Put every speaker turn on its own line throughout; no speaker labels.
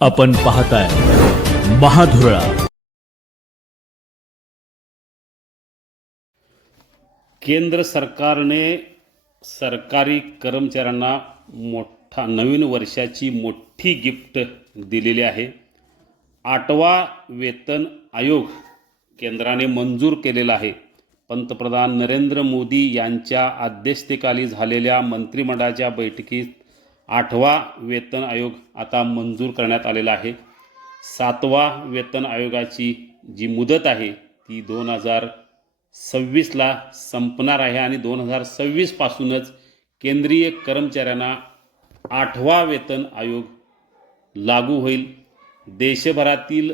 आपण पाहताय महाधुरळा.
केंद्र सरकारने सरकारी कर्मचाऱ्यांना मोठा नवीन वर्षाची मोठी गिफ्ट दिलेली आहे. आठवा वेतन आयोग केंद्राने मंजूर केलेला आहे. पंतप्रधान नरेंद्र मोदी यांच्या अध्यक्षतेखाली झालेल्या मंत्रिमंडळाच्या बैठकीत आठवा वेतन आयोग आता मंजूर करण्यात आलेला आहे. सातवा वेतन आयोगाची जी मुदत आहे ती दोन हजार सव्वीसला संपणार आहे आणि दोन हजार सव्वीसपासूनच केंद्रीय कर्मचाऱ्यांना आठवा वेतन आयोग लागू होईल. देशभरातील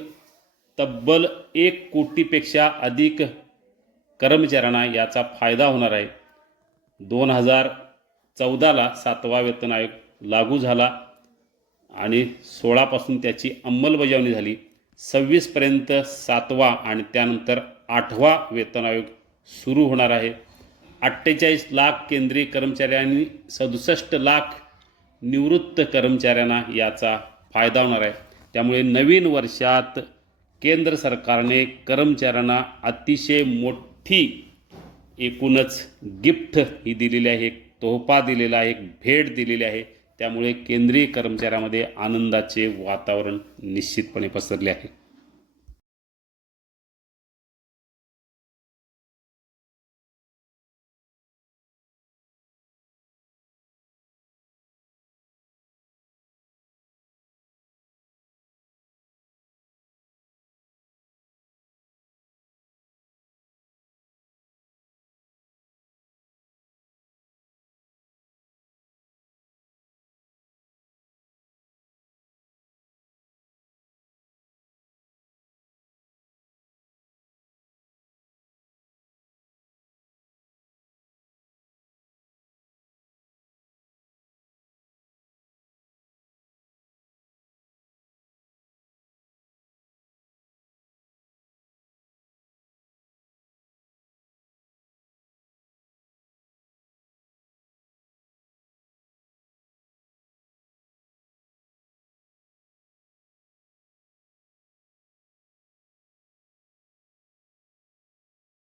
तब्बल एक कोटीपेक्षा अधिक कर्मचाऱ्यांना याचा फायदा होणार आहे. दोन हजार चौदाला सातवा वेतन आयोग लागू झाला आणि सोळापासून त्याची अंमलबजावणी झाली. सव्वीसपर्यंत सातवा आणि त्यानंतर आठवा वेतन आयोग सुरू होणार आहे. अठ्ठेचाळीस लाख केंद्रीय कर्मचाऱ्यांनी सदुसष्ट लाख निवृत्त कर्मचाऱ्यांना याचा फायदा होणार आहे. त्यामुळे नवीन वर्षात केंद्र सरकारने कर्मचाऱ्यांना अतिशय मोठी एकूणच गिफ्ट ही दिलेली आहे एक तोहफा दिलेला आहे एक भेट दिलेली आहे. त्यामुळे केंद्रीय कर्मचाऱ्यामध्ये आनंदाचे वातावरण निश्चितपणे पसरले आहे.